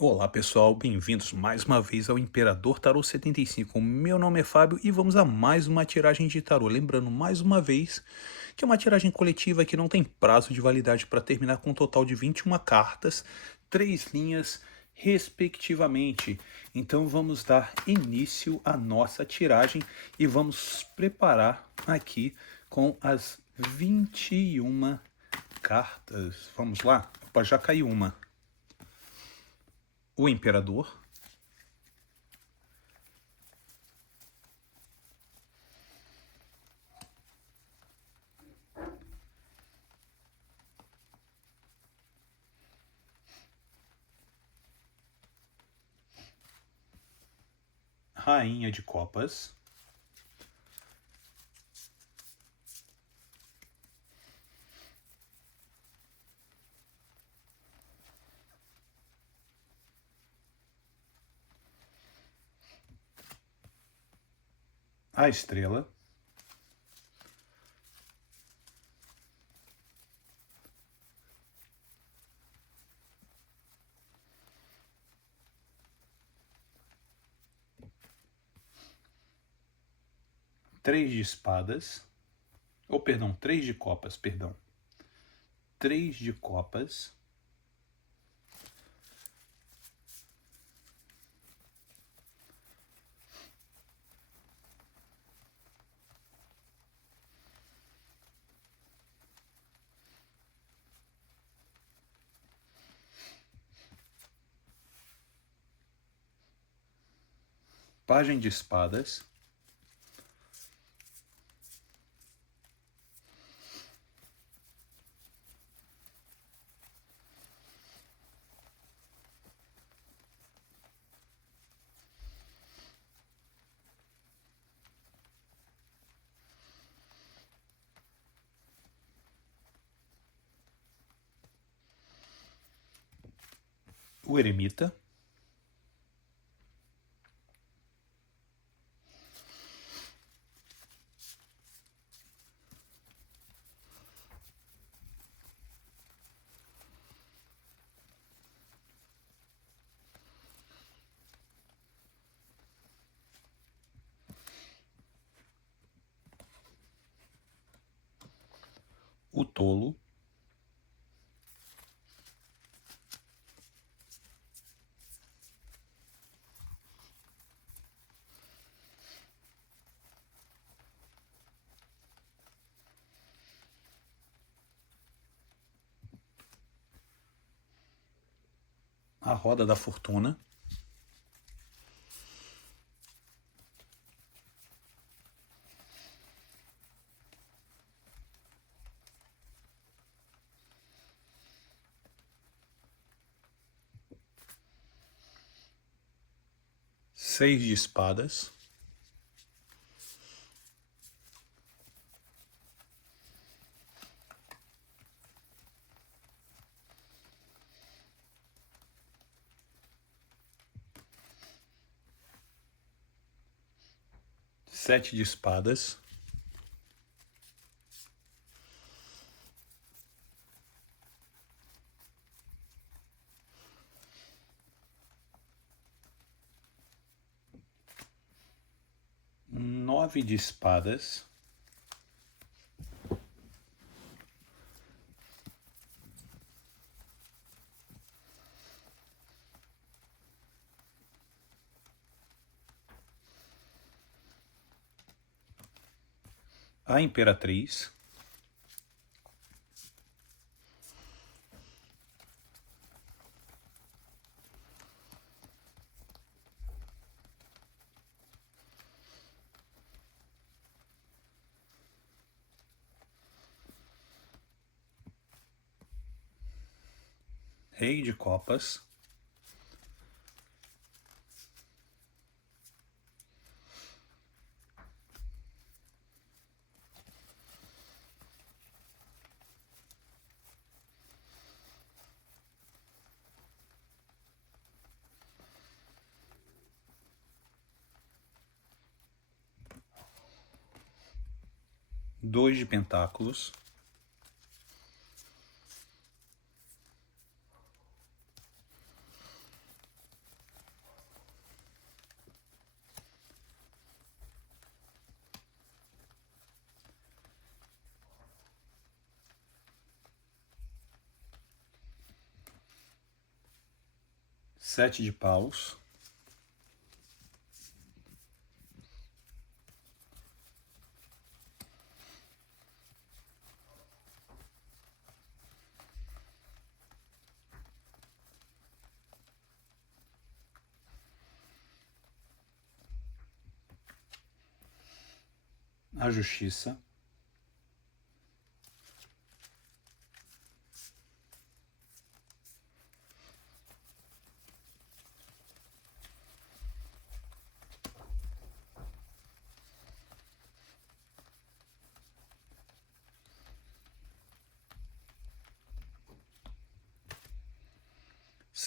Olá pessoal, bem-vindos mais uma vez ao Imperador Tarô 75. Meu nome é Fábio e vamos a mais uma tiragem de tarô. Lembrando mais uma vez que é uma tiragem coletiva que não tem prazo de validade para terminar com um total de 21 cartas, 3 linhas respectivamente. Então vamos dar início à nossa tiragem e vamos preparar aqui com as 21 cartas. Vamos lá? Opa, já caiu uma. O Imperador. Rainha de Copas. A Estrela. Três de Espadas. Ou, perdão, três de Copas, perdão. Três de Copas. Pajem de Espadas. O Eremita. O Tolo. A Roda da Fortuna. Seis de Espadas. Sete de Espadas. Nove de Espadas. A Imperatriz. Rei de Copas. Dois de Pentáculos. 7 de paus, a justiça,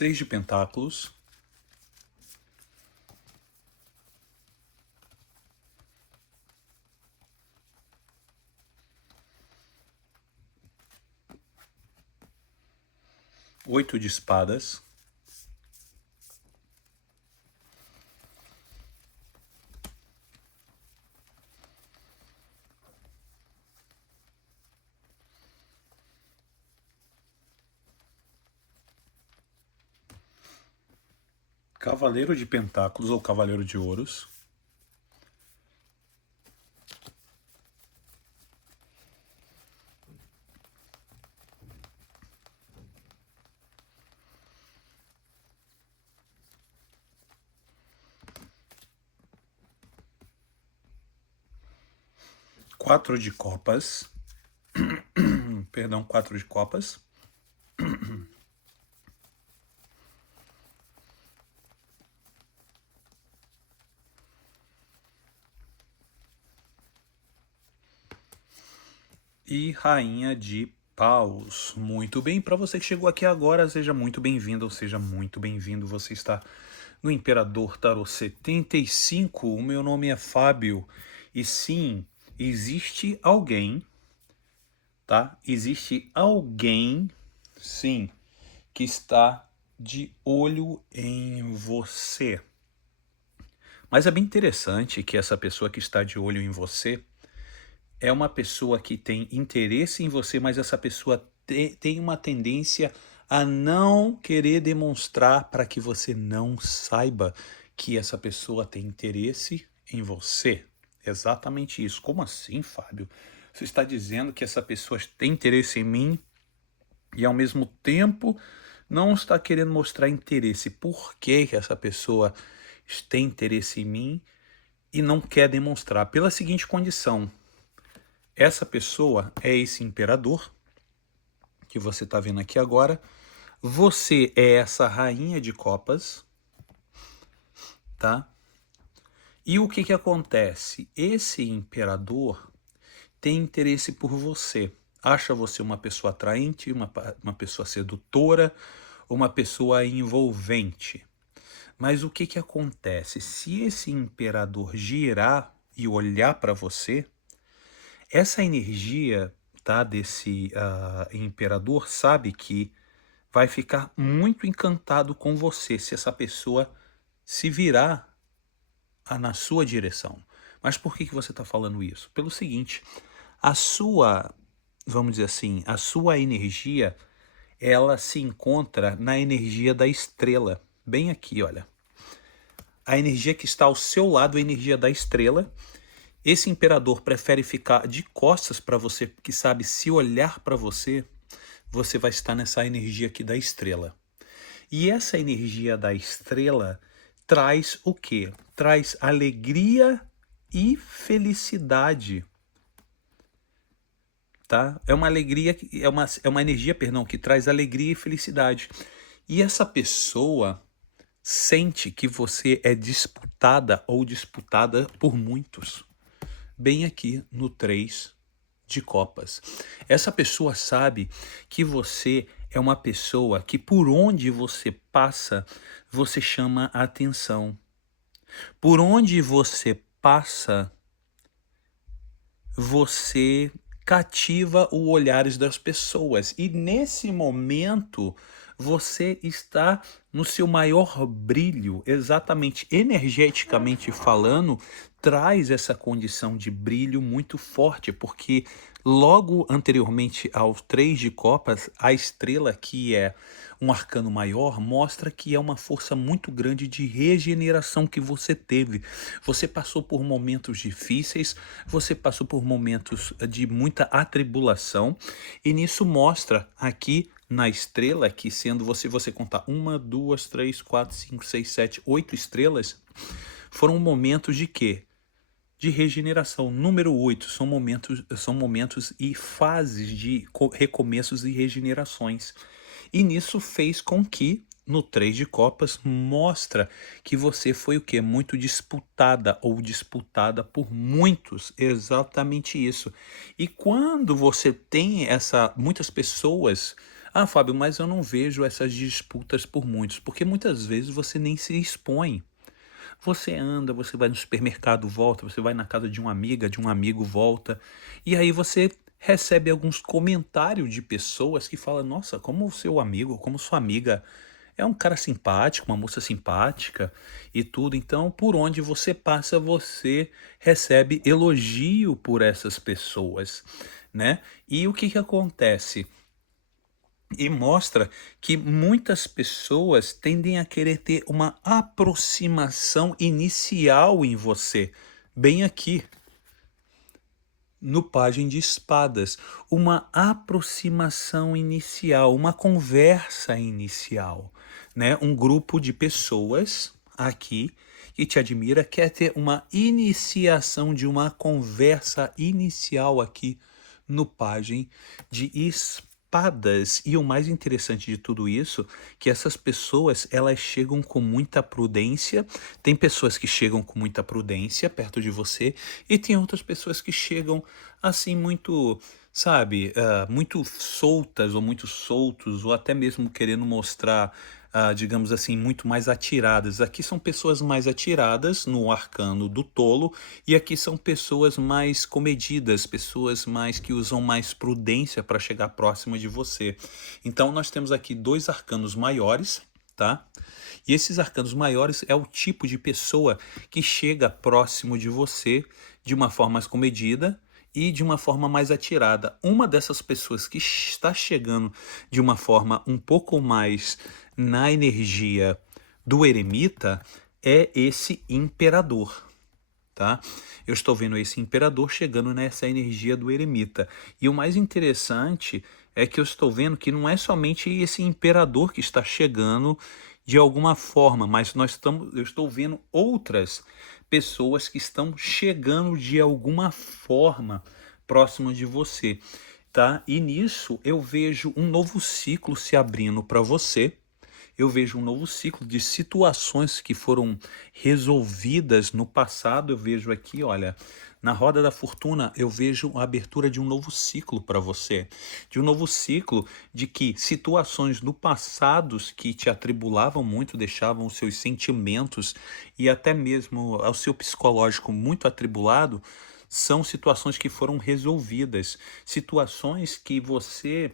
Seis de pentáculos, oito de espadas, cavaleiro de pentáculos ou cavaleiro de ouros, quatro de copas, perdão, quatro de copas, e rainha de paus. Muito bem, para você que chegou aqui agora, seja muito bem-vindo, ou seja muito bem-vindo. Você está no Imperador Tarot 75. O meu nome é Fábio e sim, existe alguém, tá? Existe alguém, sim, que está de olho em você. Mas é bem interessante que essa pessoa que está de olho em você é uma pessoa que tem interesse em você, mas essa pessoa tem uma tendência a não querer demonstrar para que você não saiba que essa pessoa tem interesse em você. Exatamente isso. Como assim, Fábio? Você está dizendo que essa pessoa tem interesse em mim e ao mesmo tempo não está querendo mostrar interesse. Por que essa pessoa tem interesse em mim e não quer demonstrar? Pela seguinte condição: essa pessoa é esse imperador que você está vendo aqui agora. Você é essa rainha de copas, tá? E o que acontece? Esse imperador tem interesse por você. Acha você uma pessoa atraente, uma pessoa sedutora, uma pessoa envolvente. Mas o que acontece? Se esse imperador girar e olhar para você, essa energia, tá, desse imperador sabe que vai ficar muito encantado com você se essa pessoa se virar na sua direção. Mas por que você está falando isso? Pelo seguinte, a sua, vamos dizer assim, a sua energia, ela se encontra na energia da estrela. Bem aqui, olha. A energia que está ao seu lado é a energia da estrela. Esse imperador prefere ficar de costas para você, porque sabe, se olhar para você, você vai estar nessa energia aqui da estrela. E essa energia da estrela traz o quê? Traz alegria e felicidade. Tá? É uma alegria, é uma energia, perdão, que traz alegria e felicidade. E essa pessoa sente que você é disputada ou disputada por muitos. Bem aqui no 3 de copas. Essa pessoa sabe que você é uma pessoa que por onde você passa, você chama a atenção. Por onde você passa, você cativa os olhares das pessoas. E nesse momento, você está no seu maior brilho, exatamente energeticamente falando, traz essa condição de brilho muito forte, porque Logo anteriormente ao 3 de copas, a estrela, que é um arcano maior, mostra que é uma força muito grande de regeneração que você teve. Você passou por momentos difíceis, você passou por momentos de muita atribulação, e nisso mostra aqui na estrela, que sendo você contar uma, duas, três, quatro, cinco, seis, sete, 8 estrelas, foram momentos de quê? De regeneração. Número 8 são momentos e fases de recomeços e regenerações. E nisso fez com que, no 3 de copas, mostra que você foi o quê? Muito disputada ou disputada por muitos. Exatamente isso. E quando você tem muitas pessoas. Ah, Fábio, mas eu não vejo essas disputas por muitos, porque muitas vezes você nem se expõe. Você anda, você vai no supermercado, volta, você vai na casa de uma amiga, de um amigo, volta, e aí você recebe alguns comentários de pessoas que falam: nossa, como o seu amigo, como sua amiga é um cara simpático, uma moça simpática e tudo. Então, por onde você passa, você recebe elogio por essas pessoas, né? E o que que acontece? E mostra que muitas pessoas tendem a querer ter uma aproximação inicial em você, bem aqui no Pajem de Espadas, uma aproximação inicial, uma conversa inicial, né? Um grupo de pessoas aqui que te admira quer ter uma iniciação de uma conversa inicial aqui no Pajem de Espadas. E o mais interessante de tudo isso, que essas pessoas, elas chegam com muita prudência. Tem pessoas que chegam com muita prudência perto de você e tem outras pessoas que chegam assim muito, sabe, muito soltas ou muito soltos, ou até mesmo querendo mostrar, digamos assim, muito mais atiradas. Aqui são pessoas mais atiradas no arcano do tolo, e aqui são pessoas mais comedidas, pessoas mais que usam mais prudência para chegar próximo de você. Então nós temos aqui dois arcanos maiores, tá? E esses arcanos maiores é o tipo de pessoa que chega próximo de você de uma forma mais comedida e de uma forma mais atirada. Uma dessas pessoas que está chegando de uma forma um pouco mais na energia do eremita é esse imperador, tá? Eu estou vendo esse imperador chegando nessa energia do eremita. E o mais interessante é que eu estou vendo que não é somente esse imperador que está chegando de alguma forma, mas eu estou vendo outras pessoas que estão chegando de alguma forma próximo de você, tá? E nisso eu vejo um novo ciclo se abrindo para você. Eu vejo um novo ciclo de situações que foram resolvidas no passado. Eu vejo aqui, olha, na roda da fortuna, eu vejo a abertura de um novo ciclo para você, de um novo ciclo de que situações no passado que te atribulavam muito, deixavam os seus sentimentos e até mesmo o seu psicológico muito atribulado, são situações que foram resolvidas, situações que você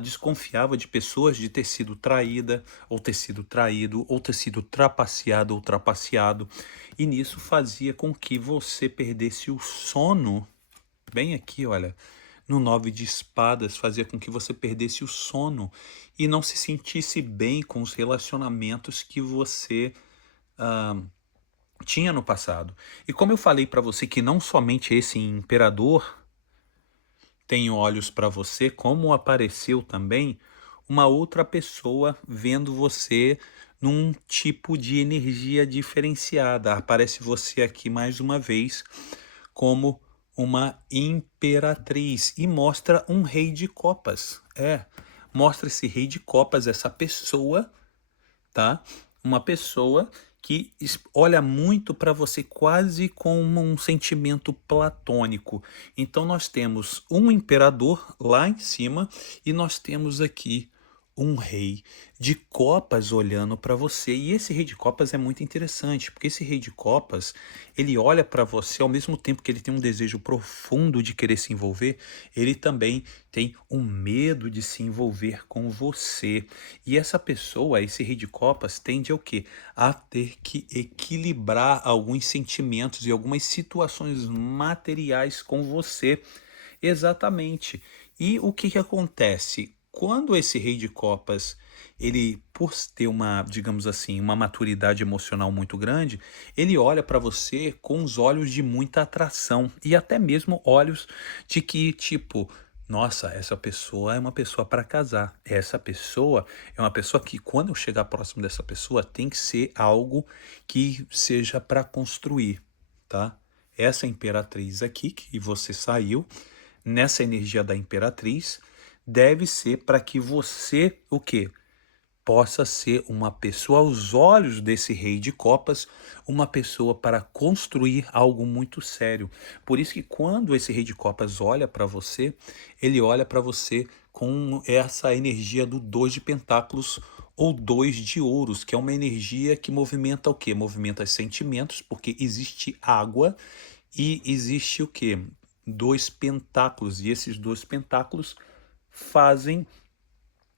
desconfiava de pessoas, de ter sido traída, ou ter sido traído, ou ter sido trapaceado ou trapaceado, e nisso fazia com que você perdesse o sono, bem aqui, olha, no 9 de espadas, fazia com que você perdesse o sono e não se sentisse bem com os relacionamentos que você ah, tinha no passado. E como eu falei para você que não somente esse imperador tem olhos para você, como apareceu também uma outra pessoa vendo você num tipo de energia diferenciada. Aparece você aqui mais uma vez como uma imperatriz e mostra um rei de copas. Mostra esse rei de copas, essa pessoa, tá? Uma pessoa que olha muito para você quase como um sentimento platônico. Então nós temos um imperador lá em cima e nós temos aqui um rei de copas olhando para você. E esse rei de copas é muito interessante, porque esse rei de copas, ele olha para você ao mesmo tempo que ele tem um desejo profundo de querer se envolver, ele também tem um medo de se envolver com você. E essa pessoa, esse rei de copas, tende ao quê? A ter que equilibrar alguns sentimentos e algumas situações materiais com você. Exatamente. E o que que acontece? Quando esse rei de copas, ele por ter uma, digamos assim, uma maturidade emocional muito grande, ele olha para você com os olhos de muita atração e até mesmo olhos de que tipo, nossa, essa pessoa é uma pessoa para casar. Essa pessoa é uma pessoa que quando eu chegar próximo dessa pessoa tem que ser algo que seja para construir, tá? Essa imperatriz aqui que você saiu nessa energia da imperatriz deve ser para que você, o quê? Possa ser uma pessoa aos olhos desse rei de copas, uma pessoa para construir algo muito sério. Por isso que quando esse rei de copas olha para você, ele olha para você com essa energia do dois de pentáculos ou dois de ouros, que é uma energia que movimenta o quê? Movimenta sentimentos, porque existe água e existe o quê? Dois pentáculos, e esses dois pentáculos fazem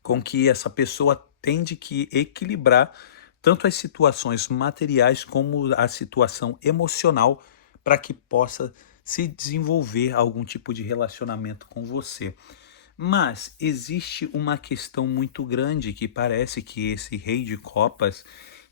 com que essa pessoa tende que equilibrar tanto as situações materiais como a situação emocional para que possa se desenvolver algum tipo de relacionamento com você. Mas existe uma questão muito grande que parece que esse rei de copas,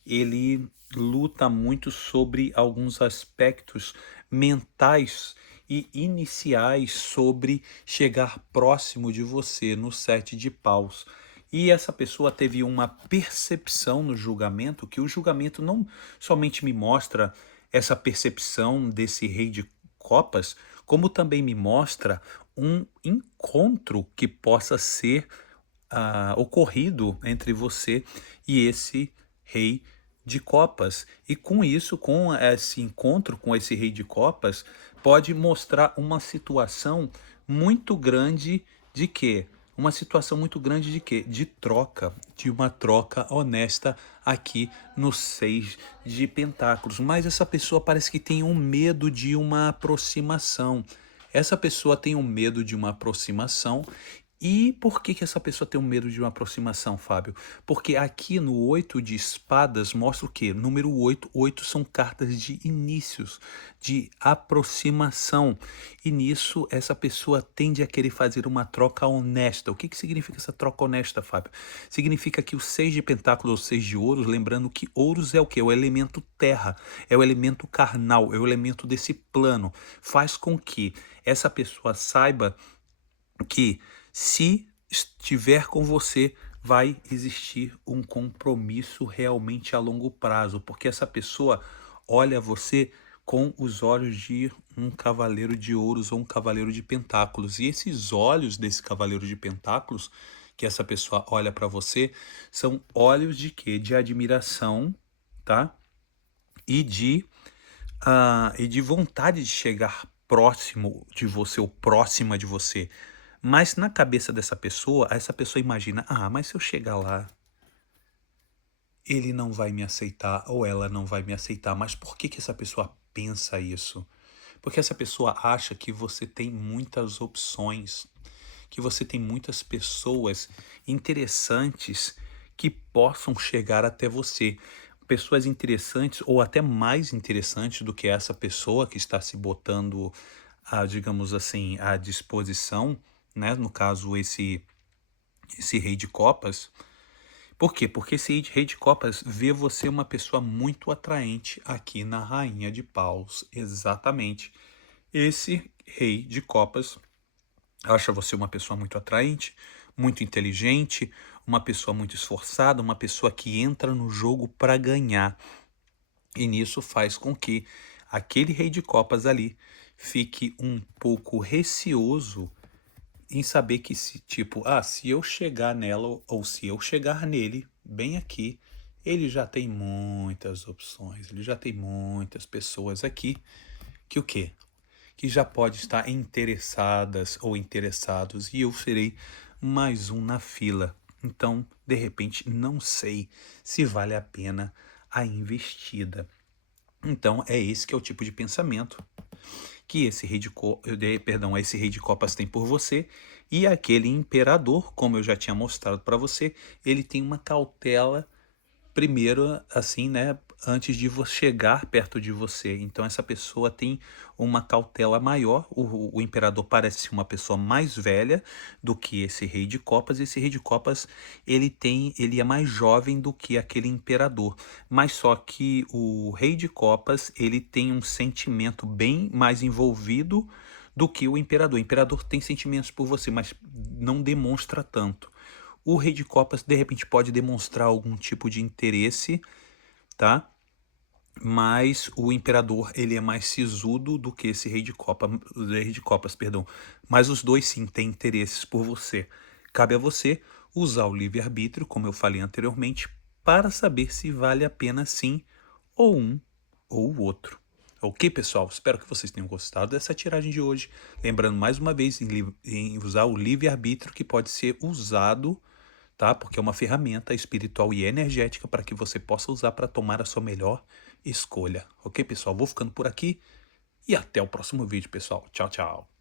ele luta muito sobre alguns aspectos mentais e iniciais sobre chegar próximo de você no sete de paus. E essa pessoa teve uma percepção no julgamento, que o julgamento não somente me mostra essa percepção desse rei de copas, como também me mostra um encontro que possa ser ocorrido entre você e esse rei de copas. E com isso, com esse encontro com esse rei de copas, pode mostrar uma situação muito grande de quê? Uma situação muito grande de quê? De troca, de uma troca honesta aqui no seis de pentáculos. Mas essa pessoa parece que tem um medo de uma aproximação. Essa pessoa tem um medo de uma aproximação. E por que que essa pessoa tem um medo de uma aproximação, Fábio? Porque aqui no oito de espadas mostra o quê? Número oito, oito são cartas de inícios, de aproximação. E nisso essa pessoa tende a querer fazer uma troca honesta. O que que significa essa troca honesta, Fábio? Significa que o seis de pentáculos ou seis de ouros, lembrando que ouros é o quê? É o elemento terra, é o elemento carnal, é o elemento desse plano. Faz com que essa pessoa saiba que se estiver com você, vai existir um compromisso realmente a longo prazo, porque essa pessoa olha você com os olhos de um cavaleiro de ouros ou um cavaleiro de pentáculos. E esses olhos desse cavaleiro de pentáculos, que essa pessoa olha para você, são olhos de quê? De admiração, tá? E de vontade de chegar próximo de você ou próxima de você. Mas na cabeça dessa pessoa, essa pessoa imagina: ah, mas se eu chegar lá, ele não vai me aceitar ou ela não vai me aceitar. Mas por que que essa pessoa pensa isso? Porque essa pessoa acha que você tem muitas opções, que você tem muitas pessoas interessantes que possam chegar até você. Pessoas interessantes ou até mais interessantes do que essa pessoa que está se botando, digamos assim, à disposição, né? No caso, esse rei de copas. Por quê? Porque esse rei de copas vê você uma pessoa muito atraente aqui na rainha de paus. Exatamente. Esse rei de copas acha você uma pessoa muito atraente, muito inteligente, uma pessoa muito esforçada, uma pessoa que entra no jogo para ganhar. E nisso faz com que aquele rei de copas ali fique um pouco receoso em saber que se tipo, se eu chegar nela ou se eu chegar nele, bem aqui, ele já tem muitas opções, ele já tem muitas pessoas aqui que o quê? Que já pode estar interessadas ou interessados e eu serei mais um na fila. Então, de repente, não sei se vale a pena a investida. Então, é esse que é o tipo de pensamento que esse rei de, esse rei de copas tem por você, e aquele imperador, como eu já tinha mostrado para você, ele tem uma cautela primeiro, assim, né, antes de chegar perto de você. Então essa pessoa tem uma cautela maior. O imperador parece ser uma pessoa mais velha do que esse rei de copas. Esse rei de copas, ele é mais jovem do que aquele imperador. Mas só que o rei de copas, ele tem um sentimento bem mais envolvido do que o imperador. O imperador tem sentimentos por você, mas não demonstra tanto. O rei de copas, de repente, pode demonstrar algum tipo de interesse, tá? Mas o imperador, ele é mais sisudo do que esse rei de copas, perdão. Mas os dois sim têm interesses por você. Cabe a você usar o livre-arbítrio, como eu falei anteriormente, para saber se vale a pena sim ou um ou o outro. Ok, pessoal? Espero que vocês tenham gostado dessa tiragem de hoje. Lembrando mais uma vez em usar o livre-arbítrio, que pode ser usado, tá? Porque é uma ferramenta espiritual e energética para que você possa usar para tomar a sua melhor escolha. Ok, pessoal? Vou ficando por aqui e até o próximo vídeo, pessoal. Tchau, tchau.